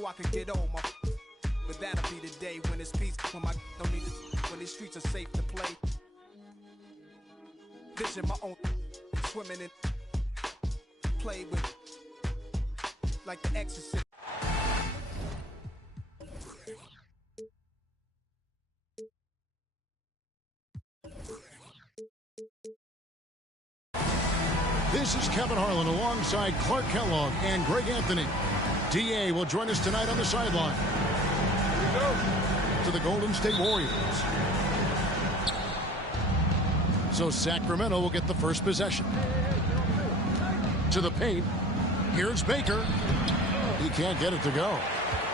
so I can get old, my. But that'll be the day when it's peace, when my don't need to, when these streets are safe to play. Vision my own, swimming in, play with, like the Exorcist. This is Kevin Harlan alongside Clark Kellogg and Greg Anthony. D.A. will join us tonight on the sideline. To the Golden State Warriors. So Sacramento will get the first possession. To the paint. Here's Baker. He can't get it to go.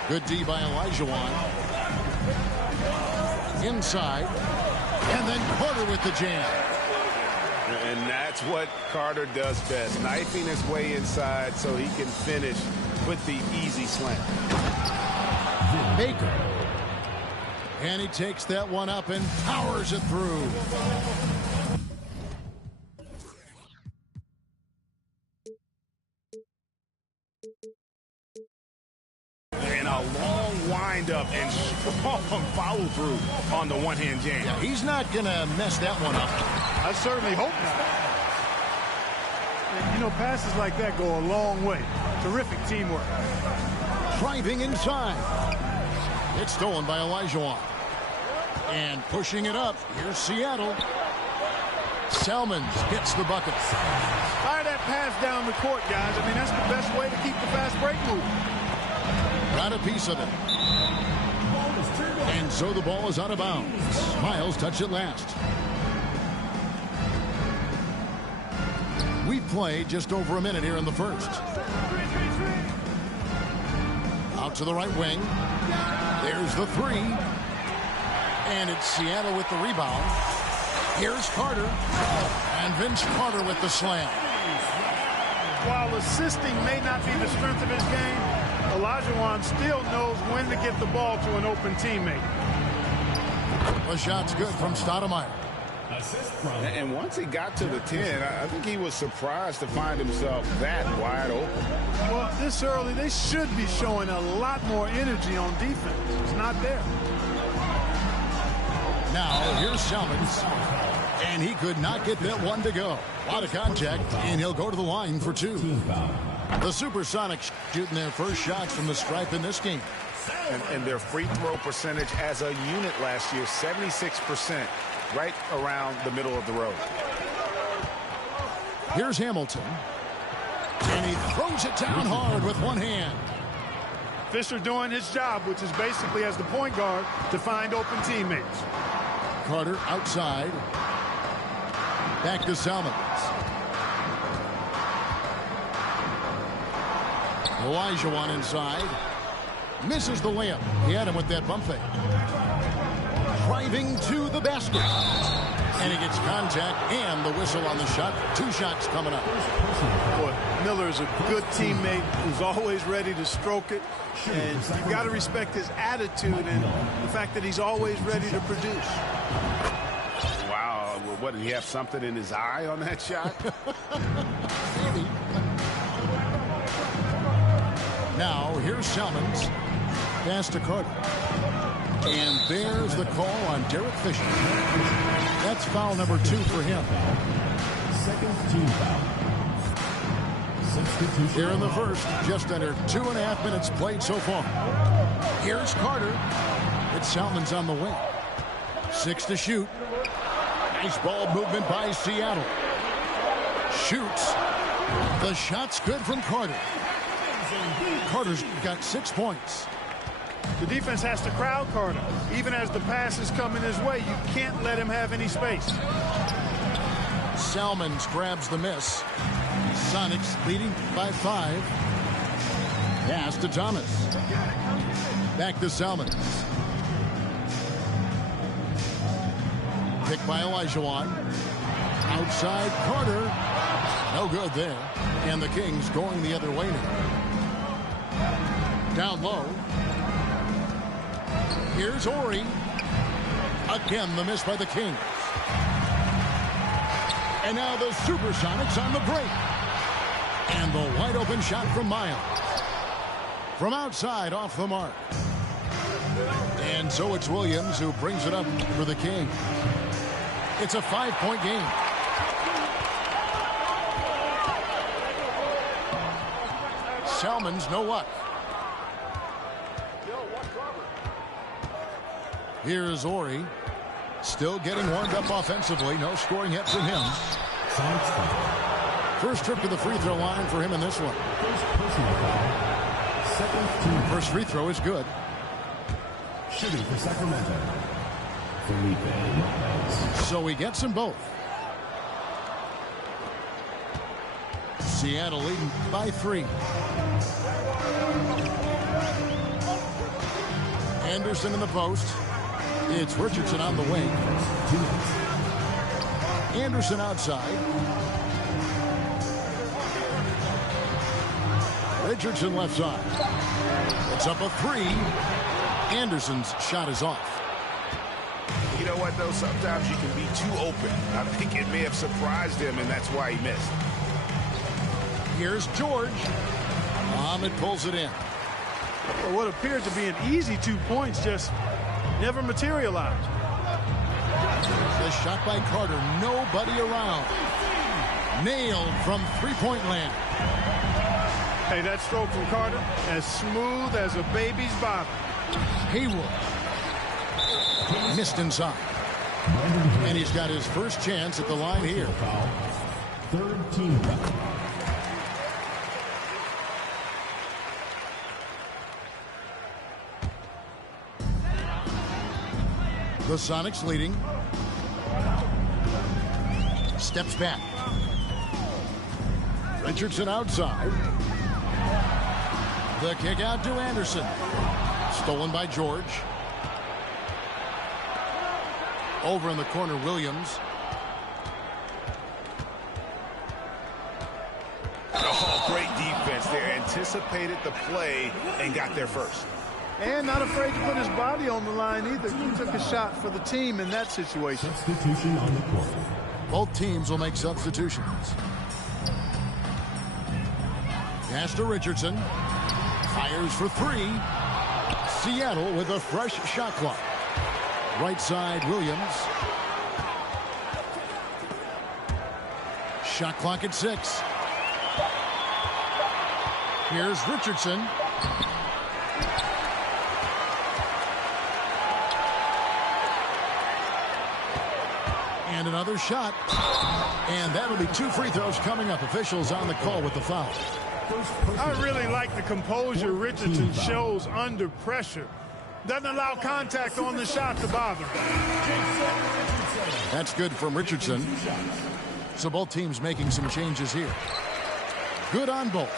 Good D by Olajuwon. Inside. And then Carter with the jam. And that's what Carter does best. Knifing his way inside so he can finish with the easy slam. Baker. And he takes that one up and powers it through. And a long windup and strong follow through on the one-hand jam. Yeah, he's not going to mess that one up. I certainly hope not. And, you know, passes like that go a long way. Terrific teamwork. Driving inside. It's stolen by Olajuwon. And pushing it up. Here's Seattle. Salmons gets the bucket. Fire that pass down the court, guys. I mean, that's the best way to keep the fast break moving. Got a piece of it. And so the ball is out of bounds. Miles touched it last. We've played just over a minute here in the first. Out to the right wing. There's the three. And it's Seattle with the rebound. Here's Carter. And Vince Carter with the slam. While assisting may not be the strength of his game, Olajuwon still knows when to get the ball to an open teammate. The shot's good from Stoudemire. And once he got to the 10, I think he was surprised to find himself that wide open. Well, this early, they should be showing a lot more energy on defense. It's not there. Now, here's Salmons. And he could not get that one to go. A lot of contact, and he'll go to the line for two. The Supersonics shooting their first shots from the stripe in this game. And their free throw percentage as a unit last year, 76%, right around the middle of the road. Here's Hamilton. And he throws it down hard with one hand. Fisher doing his job, which is basically as the point guard to find open teammates. Carter outside. Back to Salmons. Olajuwon inside. Misses the layup. He had him with that bump fake. Driving to the basket. And he gets contact and the whistle on the shot. Two shots coming up. Boy, Miller is a good teammate who's always ready to stroke it. And you've got to respect his attitude and the fact that he's always ready to produce. Wow. What, did he have something in his eye on that shot? Maybe. Now, here's Salmons. Pass to Carter. And there's the call on Derek Fisher. That's foul number 2 for him. Second team foul. Substitution. Here in the first, just under 2.5 minutes played so far. Here's Carter. It's Salmons on the wing. 6 to shoot. Nice ball movement by Seattle. Shoots. The shot's good from Carter. Carter's got 6 points. The defense has to crowd Carter. Even as the pass is coming his way, you can't let him have any space. Salmons grabs the miss. Sonics leading by 5. Pass to Thomas. Back to Salmons. Picked by Olajuwon. Outside Carter. No good there. And the Kings going the other way now. Down low. Here's Ori. Again, the miss by the Kings. And now the Supersonics on the break. And the wide open shot from Miles. From outside, off the mark. And so it's Williams who brings it up for the Kings. It's a 5-point game. Salmon's no luck. Here's Ori. Still getting warmed up offensively. No scoring hit from him. First trip to the free throw line for him in this one. First free throw is good. Shooting for Sacramento, Felipe Lopez. So he gets them both. Seattle leading by 3. Anderson in the post. It's Richardson on the wing. Anderson outside. Richardson left side. It's up a 3. Anderson's shot is off. You know what, though? Sometimes you can be too open. I think it may have surprised him, and that's why he missed. Here's George. Ahmed pulls it in. Well, what appeared to be an easy 2 points just never materialized. The shot by Carter. Nobody around. Nailed from three-point land. Hey, that stroke from Carter, as smooth as a baby's bottom. Haywood. Missed inside. And he's got his first chance at the line here. Third team foul. The Sonics leading. Steps back. Richardson outside. The kick out to Anderson. Stolen by George. Over in the corner, Williams. Oh, great defense there. Anticipated the play and got there first. And not afraid to put his body on the line either. He took a shot for the team in that situation. Substitution on the court. Both teams will make substitutions. Pass to Richardson. Fires for 3. Seattle with a fresh shot clock. Right side, Williams. Shot clock at 6. Here's Richardson. And another shot. And that'll be 2 free throws coming up. Officials on the call with the foul. I really like the composure Richardson shows under pressure. Doesn't allow contact on the shot to bother him. That's good from Richardson. So both teams making some changes here. Good on both.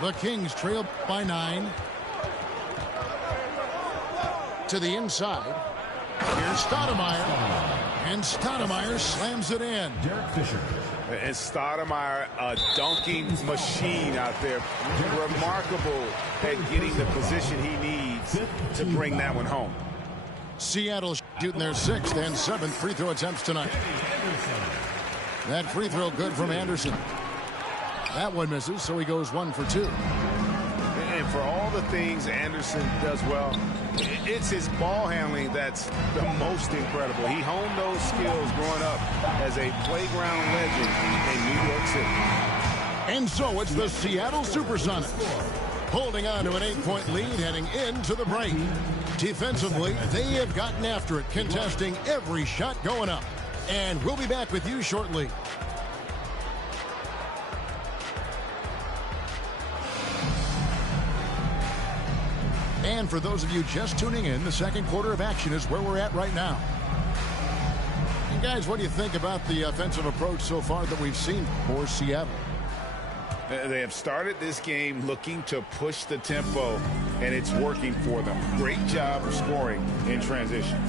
The Kings trail by 9. To the inside. Here's Stoudemire. And Stoudemire slams it in. Derek Fisher. And Stoudemire, a dunking machine out there. Remarkable at getting the position he needs to bring that one home. Seattle shooting their 6th and 7th free throw attempts tonight. That free throw good from Anderson. That one misses, so he goes 1 for 2. And for all the things Anderson does well, it's his ball handling that's the most incredible. He honed those skills growing up as a playground legend in New York City. And so it's the Seattle Supersonics holding on to an 8-point lead heading into the break. Defensively, they have gotten after it, contesting every shot going up. And we'll be back with you shortly. And for those of you just tuning in, the second quarter of action is where we're at right now. And guys, what do you think about the offensive approach so far that we've seen for Seattle? They have started this game looking to push the tempo, and it's working for them. Great job of scoring in transition.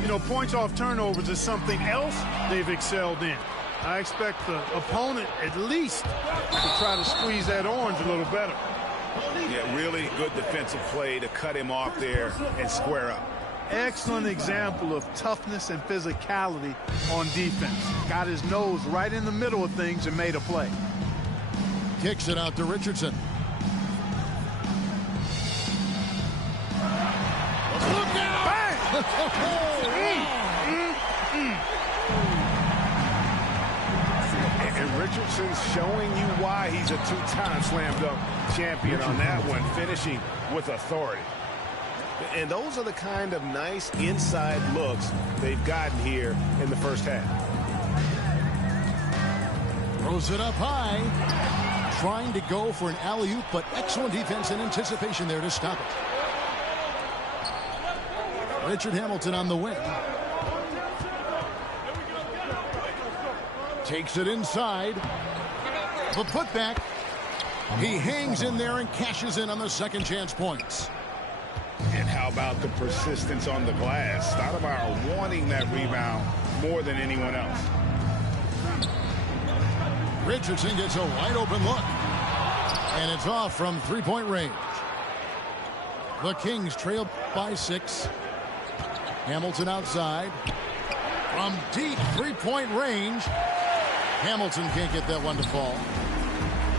You know, points off turnovers is something else they've excelled in. I expect the opponent at least to try to squeeze that orange a little better. Yeah, really good defensive play to cut him off there and square up. Excellent example of toughness and physicality on defense. Got his nose right in the middle of things and made a play. Kicks it out to Richardson. And Richardson's showing you why he's a two-time slam dunk champion on that one, finishing with authority. And those are the kind of nice inside looks they've gotten here in the first half. Throws it up high. Trying to go for an alley-oop, but excellent defense and anticipation there to stop it. Richard Hamilton on the wing. Takes it inside. The putback. He hangs in there and cashes in on the second chance points. And how about the persistence on the glass? Stoudemire wanting that rebound more than anyone else. Richardson gets a wide open look. And it's off from three-point range. The Kings trail by 6. Hamilton outside. From deep three-point range. Hamilton can't get that one to fall.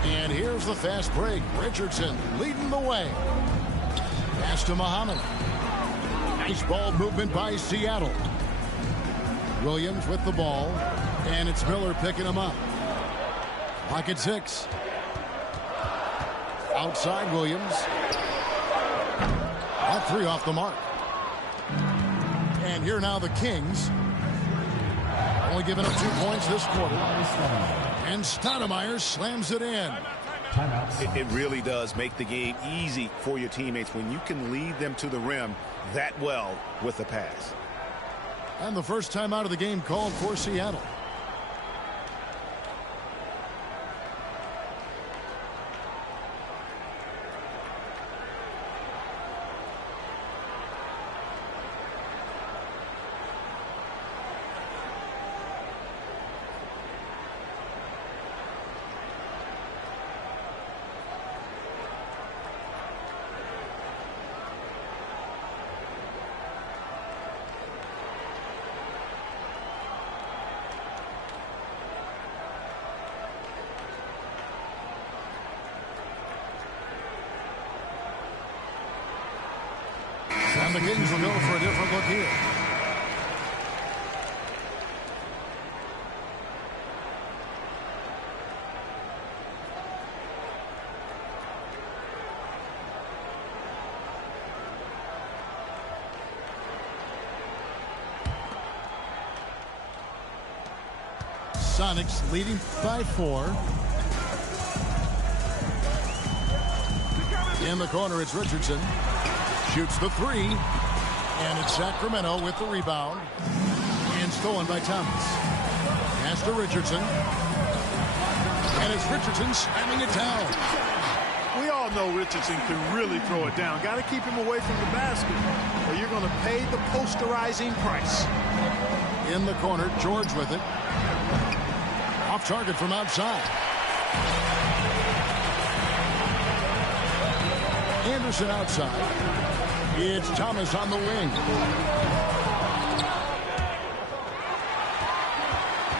And here's the fast break. Richardson leading the way. Pass to Muhammad. Nice ball movement by Seattle. Williams with the ball. And it's Miller picking him up. Pocket 6. Outside Williams. That three off the mark. And here now the Kings. Only giving up 2 points this quarter. And Stoudemire slams it in. It really does make the game easy for your teammates when you can lead them to the rim that well with the pass. And the first time out of the game called for Seattle. And the Kings will go for a different look here. Sonics leading by 4. In the corner, it's Richardson. Shoots the 3. And it's Sacramento with the rebound. And stolen by Thomas. Pass to Richardson. And it's Richardson slamming it down. We all know Richardson can really throw it down. Got to keep him away from the basket, or you're going to pay the posterizing price. In the corner, George with it. Off target from outside. Anderson outside. It's Thomas on the wing.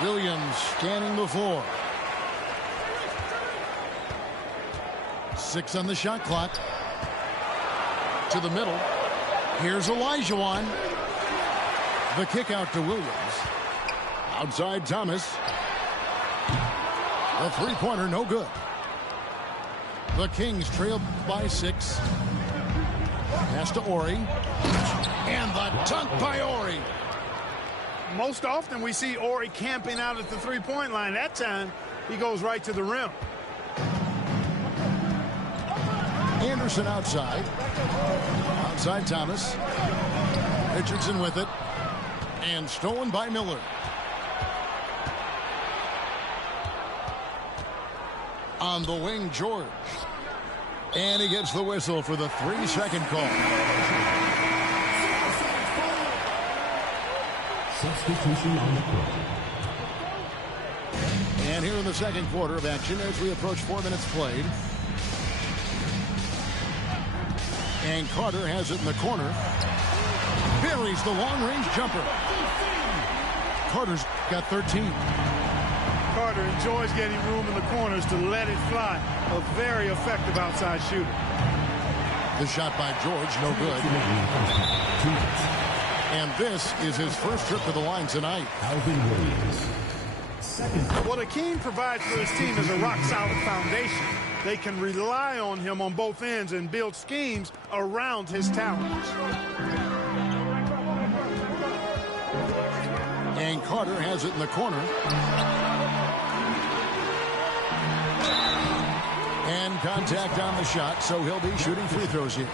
Williams scanning the floor. 6 on the shot clock. To the middle. Here's Olajuwon. The kick out to Williams. Outside Thomas. The three-pointer no good. The Kings trail by 6. Pass to Ori. And the dunk by Ori. Most often we see Ori camping out at the three-point line. That time, he goes right to the rim. Anderson outside. Outside Thomas. Richardson with it. And stolen by Miller. On the wing, George. And he gets the whistle for the 3-second call. Substitution on the court. And here in the second quarter of action as we approach 4 minutes played. And Carter has it in the corner. Buries the long-range jumper. Carter's got 13. Carter enjoys getting room in the corners to let it fly. A very effective outside shooter. The shot by George, no good. And this is his first trip to the line tonight. Alvin Williams. Second. What Akeem provides for his team is a rock-solid foundation. They can rely on him on both ends and build schemes around his talents. And Carter has it in the corner. And contact on the shot, so he'll be shooting free throws here.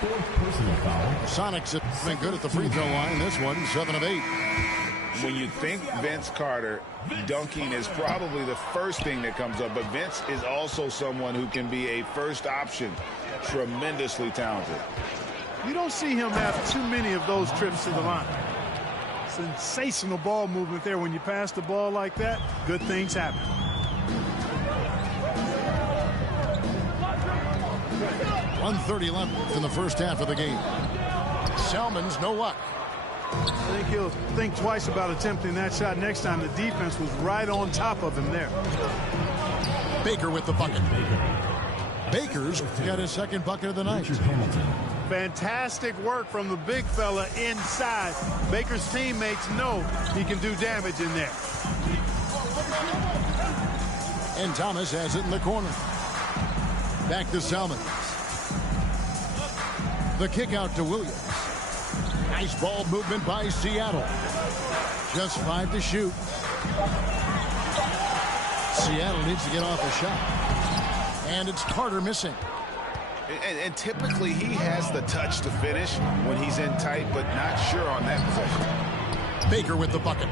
Fourth personal foul. Sonics have been good at the free throw line. This one, 7 of 8. When you think Vince Carter, dunking is probably the first thing that comes up. But Vince is also someone who can be a first option. Tremendously talented. You don't see him have too many of those trips to the line. Sensational ball movement there. When you pass the ball like that, good things happen. .130 left in the first half of the game. Salmon's no luck. I think he'll think twice about attempting that shot next time. The defense was right on top of him there. Baker with the bucket. Baker's got his second bucket of the night. Fantastic work from the big fella inside. Baker's teammates know he can do damage in there. And Thomas has it in the corner. Back to Salmon. The kick out to Williams. Nice ball movement by Seattle. Just 5 to shoot. Seattle needs to get off a shot. And it's Carter missing. And typically he has the touch to finish when he's in tight, but not sure on that possession. Baker with the bucket.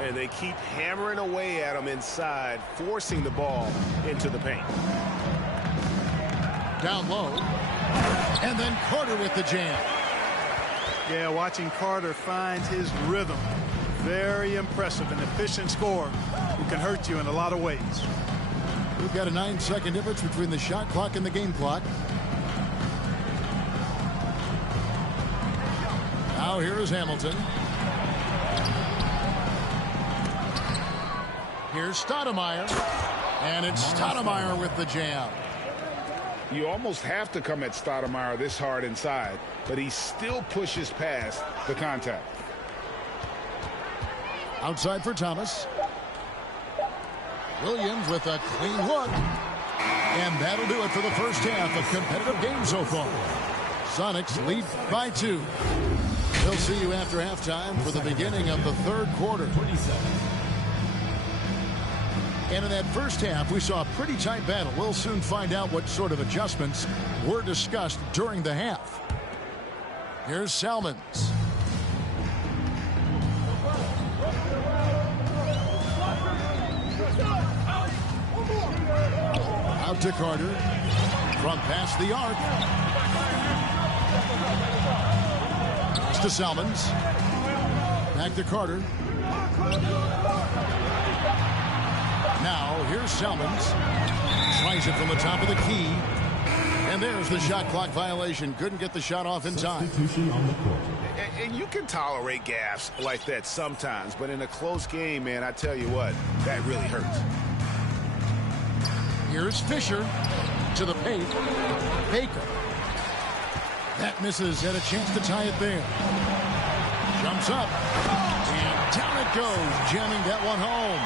And they keep hammering away at him inside, forcing the ball into the paint. Down low. And then Carter with the jam. Yeah, watching Carter find his rhythm. Very impressive, an efficient scorer who can hurt you in a lot of ways. We've got a 9-second difference between the shot clock and the game clock. Now here is Hamilton. Here's Stoudemire. And it's Stoudemire with the jam. You almost have to come at Stoudemire this hard inside, but he still pushes past the contact. Outside for Thomas. Williams with a clean look. And that'll do it for the first half. A competitive game so far. Sonics lead by 2. We'll see you after halftime for the beginning of the third quarter. And in that first half, we saw a pretty tight battle. We'll soon find out what sort of adjustments were discussed during the half. Here's Salmons. Out to Carter. From past the arc. Pass to Salmons. Back to Carter. Now, here's Salmons. Tries it from the top of the key. And there's the shot clock violation. Couldn't get the shot off in time. Substitution on the court. And you can tolerate gaffes like that sometimes, but in a close game, man, I tell you what, that really hurts. Here's Fisher to the paint. Baker. That misses. Had a chance to tie it there. Jumps up. And down it goes. Jamming that one home.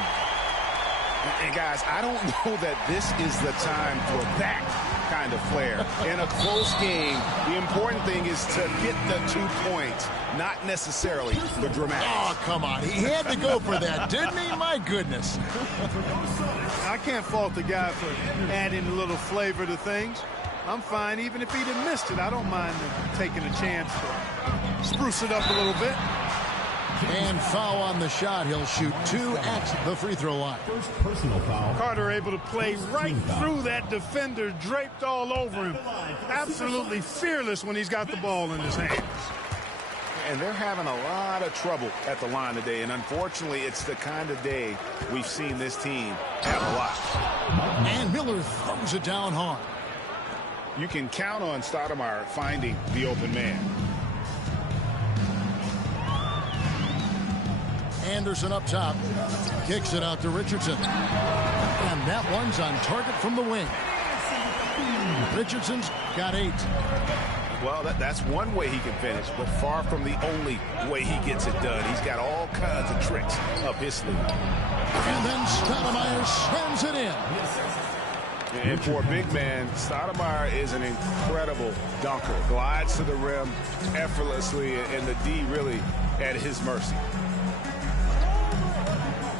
And guys, I don't know that this is the time for that kind of flair. In a close game, the important thing is to get the 2 points, not necessarily the dramatics. Oh, come on. He had to go for that, didn't he? My goodness. I can't fault the guy for adding a little flavor to things. I'm fine even if he'd have missed it. I don't mind taking a chance to spruce it up a little bit. And foul on the shot. He'll shoot 2 at the free throw line. First personal foul. Carter able to play right through that defender, draped all over him. Absolutely fearless when he's got the ball in his hands. And they're having a lot of trouble at the line today. And unfortunately, it's the kind of day we've seen this team have a lot. And Miller throws it down hard. You can count on Stoudemire finding the open man. Anderson up top. Kicks it out to Richardson. And that one's on target from the wing. Richardson's got 8. Well, that's one way he can finish, but far from the only way he gets it done. He's got all kinds of tricks up his sleeve. And then Stoudemire slams it in. And for a big man, Stoudemire is an incredible dunker. Glides to the rim effortlessly, and the D really at his mercy.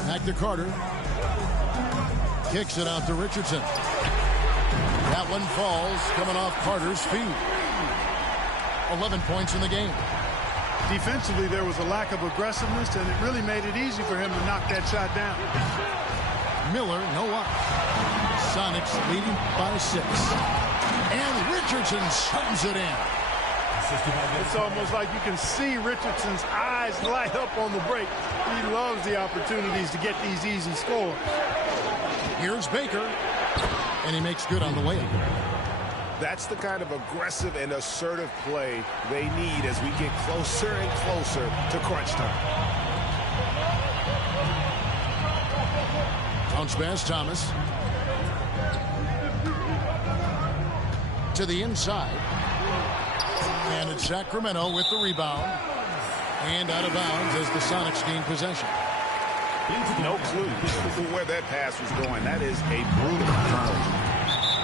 Back to Carter. Kicks it out to Richardson. That one falls, coming off Carter's feet. 11 points in the game. Defensively, there was a lack of aggressiveness, and it really made it easy for him to knock that shot down. Miller, no up. Sonics leading by 6. And Richardson slams it in. It's almost like you can see Richardson's eyes light up on the break. He loves the opportunities to get these easy scores. Here's Baker. And he makes good on the way up. That's the kind of aggressive and assertive play they need as we get closer and closer to crunch time. Bounce pass, Thomas. To the inside. And it's Sacramento with the rebound. And out of bounds as the Sonics gain possession. No clue where that pass was going. That is a brutal turnover.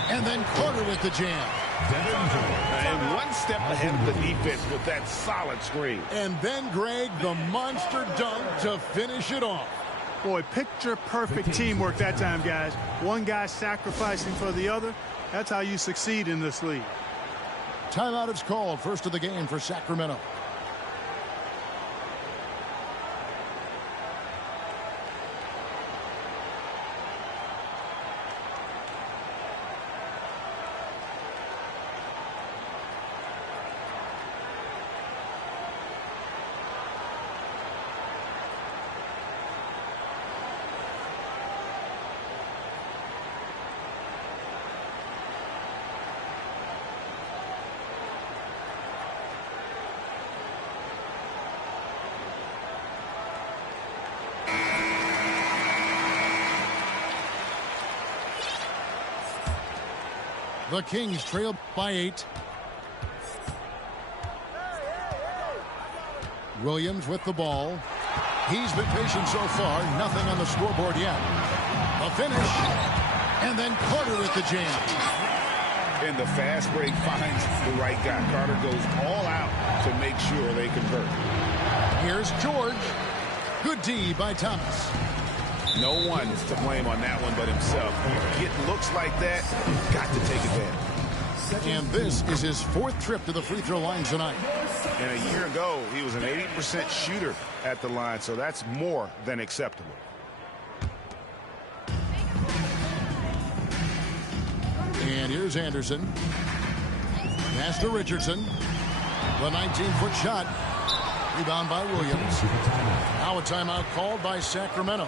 And then Carter with the jam. And one step ahead of the defense with that solid screen. And then, Greg, the monster dunk to finish it off. Boy, picture-perfect teamwork that time, guys. One guy sacrificing for the other. That's how you succeed in this league. Timeout is called. First of the game for Sacramento. The Kings trail by 8. Williams with the ball. He's been patient so far. Nothing on the scoreboard yet. A finish. And then Carter with the jam. And the fast break finds the right guy. Carter goes all out to make sure they convert. Here's George. Good D by Thomas. No one is to blame on that one but himself. You get looks like that, you've got to take advantage. And this is his 4th trip to the free throw line tonight. And a year ago, he was an 80% shooter at the line, so that's more than acceptable. And here's Anderson. Pass to Richardson. The 19-foot shot. Rebound by Williams. Now a timeout called by Sacramento.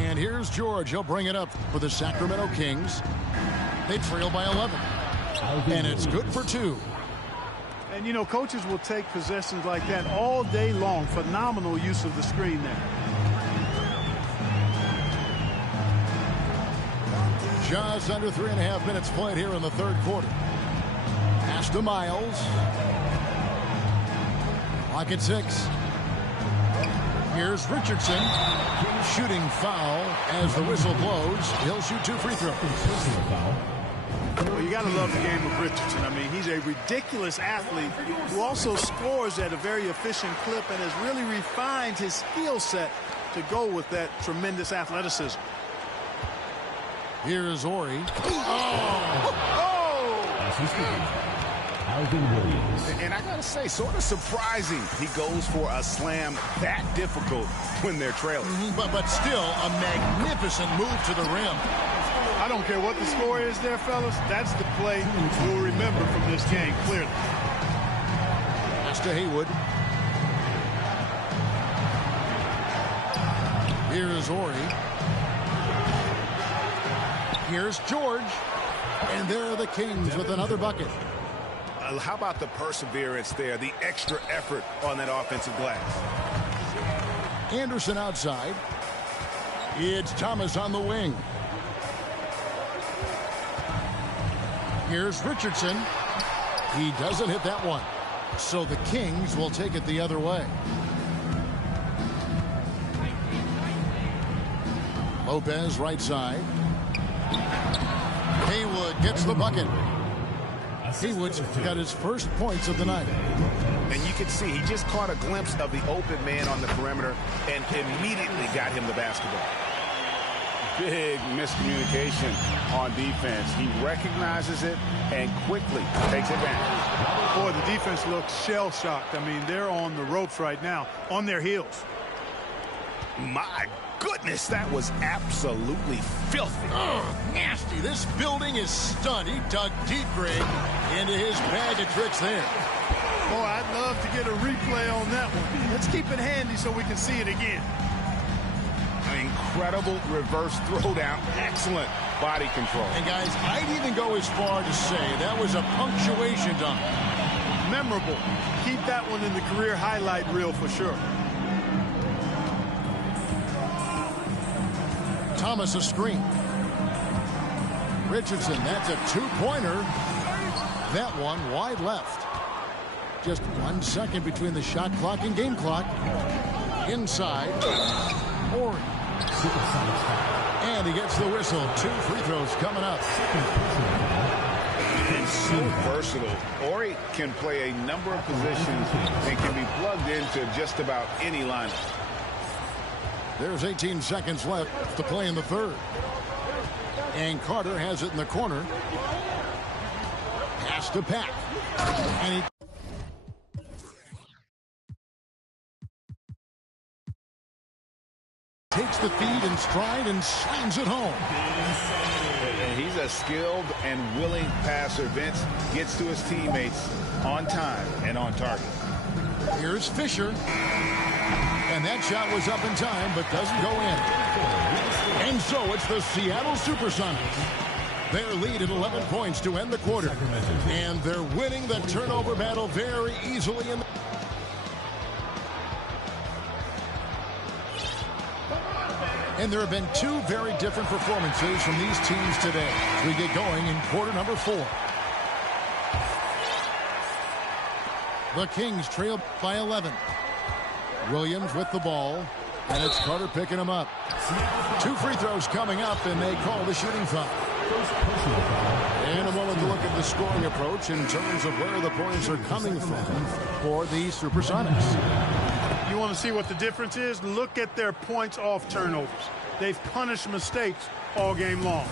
And here's George. He'll bring it up for the Sacramento Kings. They trail by 11. And it's good for 2. And, you know, coaches will take possessions like that all day long. Phenomenal use of the screen there. Just under 3.5 minutes played here in the 3rd quarter. Pass to Miles. Clock at 6. Here's Richardson. Shooting foul as the whistle blows. He'll shoot 2 free throws. Well, you got to love the game of Richardson. I mean, he's a ridiculous athlete who also scores at a very efficient clip and has really refined his skill set to go with that tremendous athleticism. Here's Ori. Alvin Williams. And I gotta say, sort of surprising he goes for a slam that difficult when they're trailing. But still a magnificent move to the rim. I don't care what the score is there, fellas. That's the play we'll remember from this game, clearly. Pass to Haywood. Here's Ori. Here's George. And there are the Kings with another bucket. How about the perseverance there, the extra effort on that offensive glass? Anderson outside. It's Thomas on the wing. Here's Richardson. He doesn't hit that one. So the Kings will take it the other way. Lopez right side. Haywood gets the bucket. Haywood's got his first points of the night. And you can see he just caught a glimpse of the open man on the perimeter and immediately got him the basketball. Big miscommunication on defense. He recognizes it and quickly takes advantage. Boy, the defense looks shell-shocked. I mean, they're on the ropes right now, on their heels. My goodness, that was absolutely filthy. Oh, nasty. This building is stunned. He dug deep, Greg, into his bag of tricks there. Boy, I'd love to get a replay on that one. Let's keep it handy so we can see it again. An incredible reverse throwdown. Excellent body control. And, guys, I'd even go as far to say that was a punctuation dunk. Memorable. Keep that one in the career highlight reel for sure. Thomas a screen. Richardson, that's a two-pointer. That one wide left. Just 1 second between the shot clock and game clock. Inside. Ori. And he gets the whistle. 2 free throws coming up. And so versatile. Ori can play a number of positions and can be plugged into just about any lineup. There's 18 seconds left to play in the third. And Carter has it in the corner. Pass to Pat. And he takes the feed in stride and slams it home. And he's a skilled and willing passer. Vince gets to his teammates on time and on target. Here's Fisher. And that shot was up in time, but doesn't go in. And so it's the Seattle Supersonics. Their lead at 11 points to end the quarter. And they're winning the turnover battle very easily. And there have been 2 very different performances from these teams today as we get going in quarter number 4. The Kings trail by 11. Williams with the ball, and it's Carter picking him up. 2 free throws coming up, and they call the shooting foul. In a moment to look at the scoring approach in terms of where the points are coming from for the Supersonics. You want to see what the difference is? Look at their points off turnovers. They've punished mistakes all game long.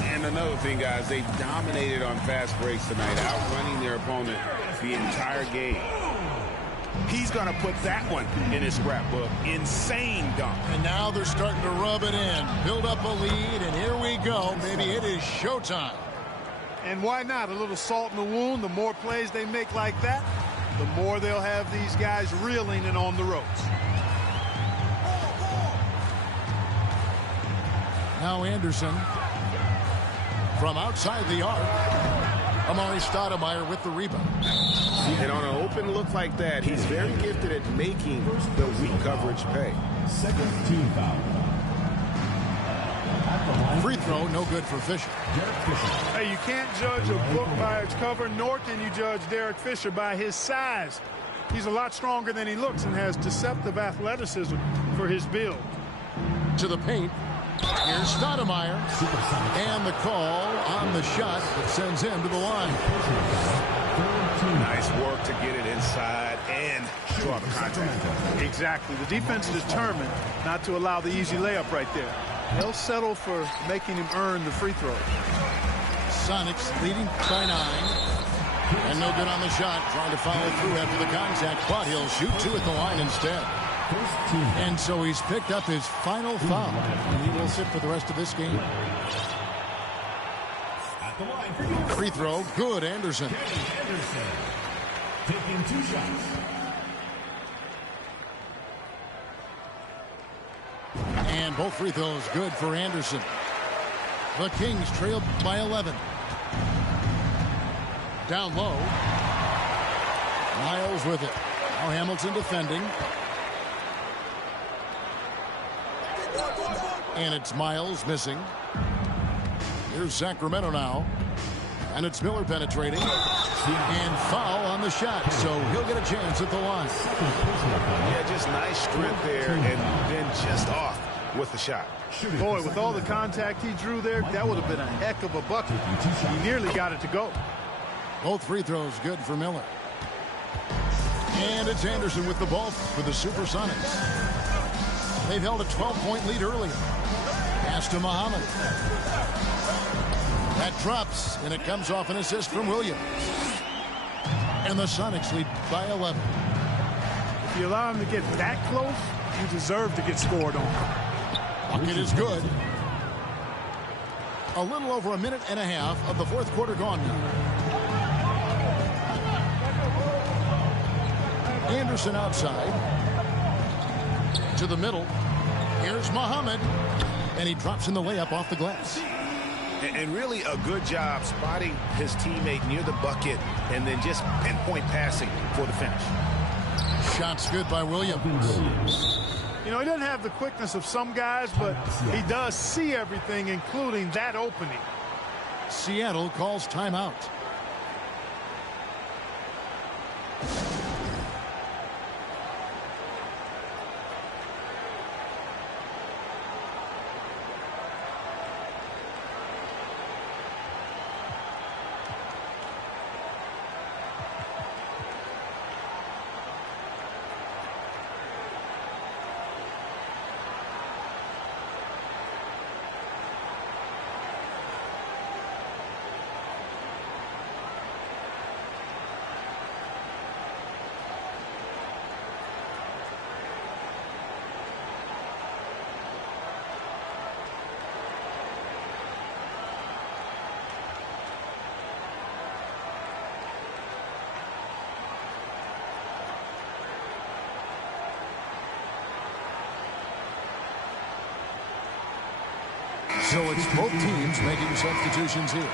And another thing, guys, they've dominated on fast breaks tonight, outrunning their opponent the entire game. He's going to put that one in his scrapbook. Insane dunk. And now they're starting to rub it in, build up a lead, and here we go. Maybe it is showtime. And why not? A little salt in the wound. The more plays they make like that, the more they'll have these guys reeling and on the ropes. Now Anderson from outside the arc. Amari Stoudemire with the rebound. And on an open look like that, he's very gifted at making the weak coverage pay. Second team foul. Free throw, no good for Fisher. Hey, you can't judge a book by its cover, nor can you judge Derek Fisher by his size. He's a lot stronger than he looks and has deceptive athleticism for his build. To the paint. Here's Stoudemire. And the call on the shot that sends him to the line. Nice work to get it inside and draw the contact. Exactly. The defense is determined not to allow the easy layup right there. They'll settle for making him earn the free throw. Sonics leading by 9. And no good on the shot. Trying to follow through after the contact, but he'll shoot 2 at the line instead. And so he's picked up his final foul. And he will sit for the rest of this game. The line for you. Free throw, good, Anderson. Anderson. Taking 2 shots. And both free throws good for Anderson. The Kings trail by 11. Down low. Miles with it. Now Hamilton defending. And it's Miles missing. Here's Sacramento now. And it's Miller penetrating. And foul on the shot. So he'll get a chance at the line. Yeah, just nice strength there and then just off with the shot. Boy, with all the contact he drew there, that would have been a heck of a bucket. He nearly got it to go. Both free throws good for Miller. And it's Anderson with the ball for the Supersonics. They've held a 12-point lead earlier. Pass to Muhammad. That drops, and it comes off an assist from Williams. And the Sonics lead by 11. If you allow him to get that close, you deserve to get scored on. Bucket is good. A little over a minute and a half of the fourth quarter gone now. Anderson outside. To the middle. Here's Muhammad. And he drops in the layup off the glass. And really a good job spotting his teammate near the bucket and then just pinpoint passing for the finish. Shots good by Williams. You know, he doesn't have the quickness of some guys, but he does see everything, including that opening. Seattle calls timeout. So it's both teams making substitutions here.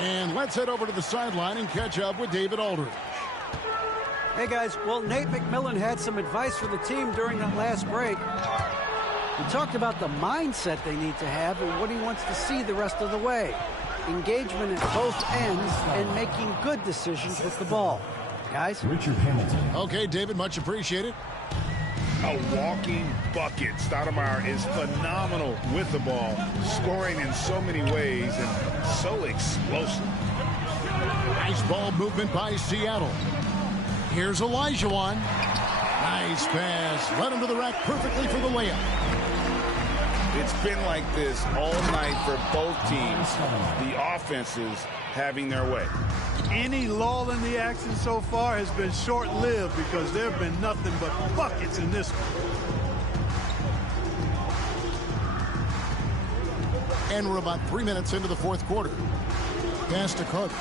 And let's head over to the sideline and catch up with David Aldridge. Hey, guys. Well, Nate McMillan had some advice for the team during that last break. He talked about the mindset they need to have and what he wants to see the rest of the way. Engagement at both ends and making good decisions with the ball. Guys? Richard Hamilton. Okay, David, much appreciated. A walking bucket. Stoudemire is phenomenal with the ball, scoring in so many ways and so explosive. Nice ball movement by Seattle. Here's Olajuwon. Nice pass. Led him to the rack perfectly for the layup. It's been like this all night for both teams. The offenses having their way. Any lull in the action so far has been short-lived because there have been nothing but buckets in this one. And we're about 3 minutes into the fourth quarter. Pass to Carter.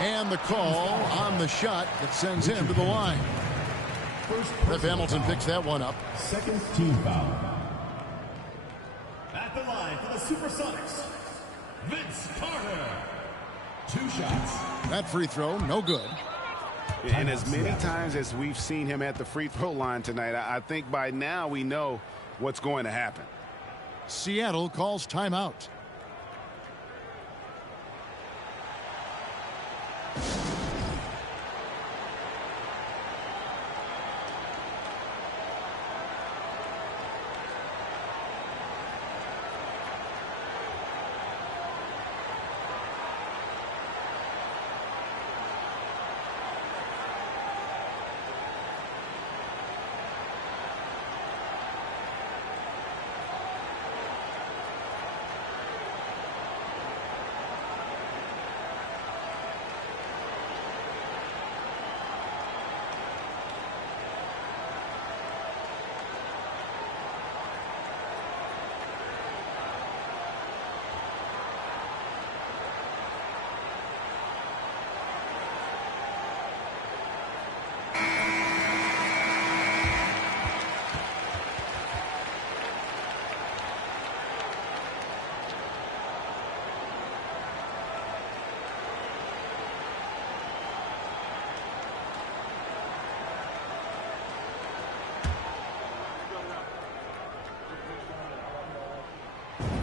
And the call on the shot that sends him to the line. Ref Hamilton picks that one up. Second team foul. At the line for the Supersonics, Vince Carter. 2 shots. That free throw, no good. And as many times as we've seen him at the free throw line tonight, I think by now we know what's going to happen. Seattle calls timeout.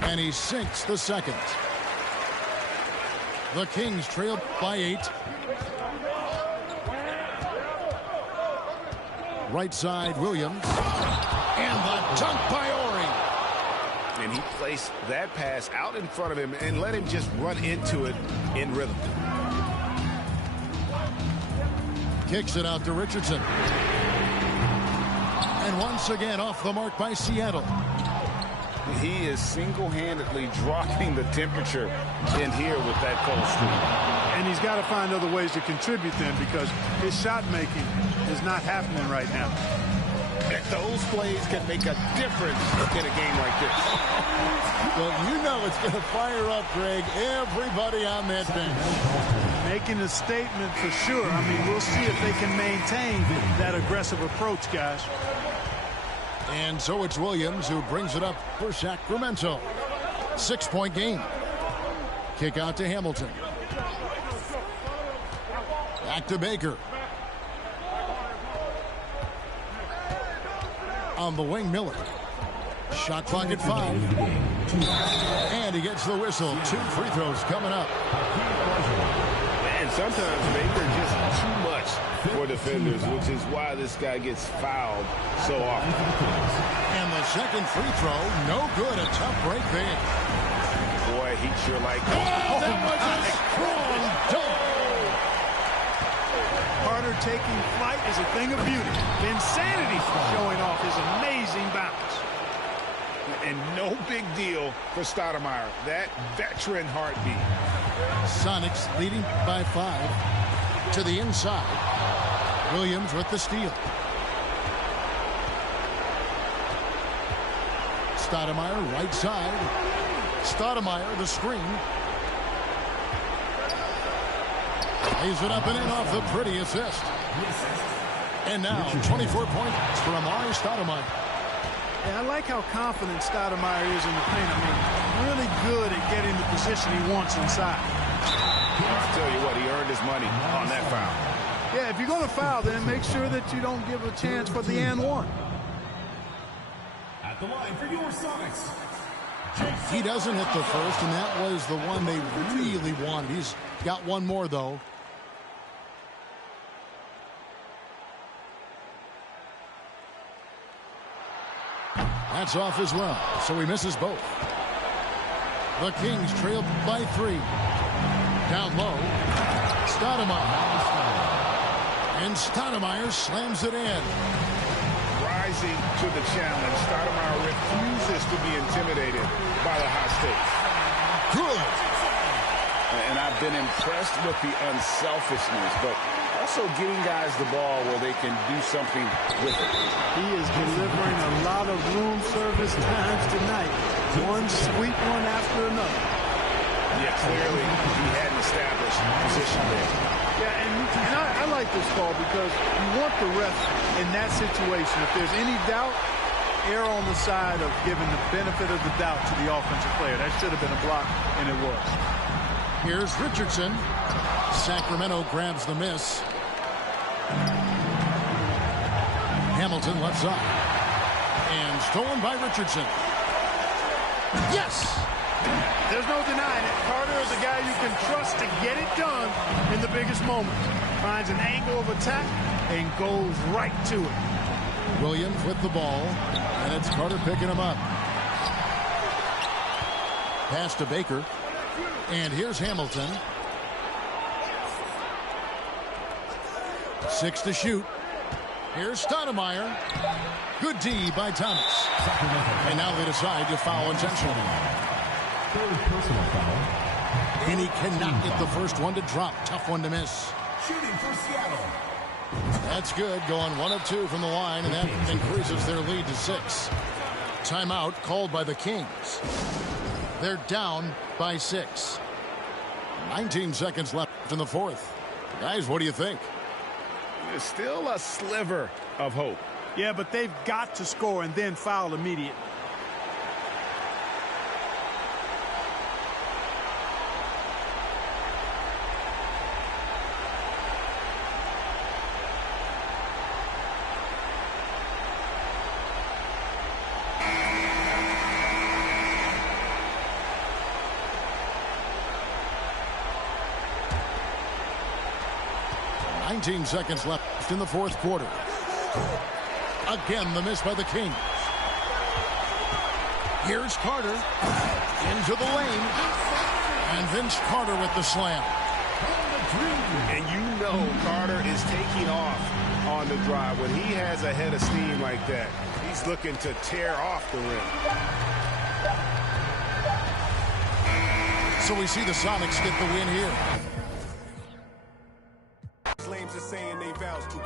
And he sinks the second. The Kings trail by 8. Right side, Williams. And the dunk by Ori. And he placed that pass out in front of him and let him just run into it in rhythm. Kicks it out to Richardson. And once again off the mark by Seattle. He is single-handedly dropping the temperature in here with that cold streak. And he's got to find other ways to contribute then, because his shot making is not happening right now. Those plays can make a difference in a game like this. Well, you know it's going to fire up, Greg, everybody on that bench. Making a statement for sure. I mean, we'll see if they can maintain that aggressive approach, guys. And so it's Williams who brings it up for Sacramento. 6-point game. Kick out to Hamilton. Back to Baker. On the wing, Miller. Shot clock at 5. And he gets the whistle. 2 free throws coming up. And sometimes Baker just too much for defenders, which is why this guy gets fouled so often. And the second free throw, no good. A tough break there. Boy, he sure like that. That was a strong dunk. Carter taking flight is a thing of beauty. Insanity showing off his amazing bounce. And no big deal for Stoudemire. That veteran heartbeat. Sonics leading by 5 to the inside. Williams with the steal. Stoudemire right side. Stoudemire the screen. Lays it up and in off the pretty assist. And now 24 points for Amar'e Stoudemire. Yeah, I like how confident Stoudemire is in the paint. I mean, really good at getting the position he wants inside. I'll tell you what, he earned his money on that foul. Yeah, if you're going to foul, then make sure that you don't give a chance for the and one. At the line for your Sonics. He doesn't hit the first, and that was the one they really wanted. He's got one more, though. That's off as well, so he misses both. The Kings trail by 3. Down low, Stoudemire. And Stoudemire slams it in. Rising to the challenge, Stoudemire refuses to be intimidated by the high stakes. Good. And I've been impressed with the unselfishness, but also getting guys the ball where they can do something with it. He is delivering a lot of room service times tonight. One sweet one after another. Yeah, clearly he had an established position there. Yeah, and I like this call because you want the ref in that situation. If there's any doubt, err on the side of giving the benefit of the doubt to the offensive player. That should have been a block, and it was. Here's Richardson. Sacramento grabs the miss. Hamilton left side. And stolen by Richardson. Yes! There's no denying it. Carter is a guy you can trust to get it done in the biggest moments. Finds an angle of attack and goes right to it. Williams with the ball. And it's Carter picking him up. Pass to Baker. And here's Hamilton. 6 to shoot. Here's Stoudemire. Good D by Thomas. And now they decide to foul intentionally. Third personal foul. And he cannot get the first one to drop. Tough one to miss. Shooting for Seattle. That's good. Going 1 of 2 from the line, and that increases their lead to 6. Timeout called by the Kings. They're down by 6. 19 seconds left in the fourth. Guys, what do you think? There's still a sliver of hope. Yeah, but they've got to score and then foul immediately. 19 seconds left in the fourth quarter. Again, the miss by the Kings. Here's Carter into the lane. And Vince Carter with the slam. And you know Carter is taking off on the drive. When he has a head of steam like that, he's looking to tear off the rim. So we see the Sonics get the win here. Flames are saying they vouch to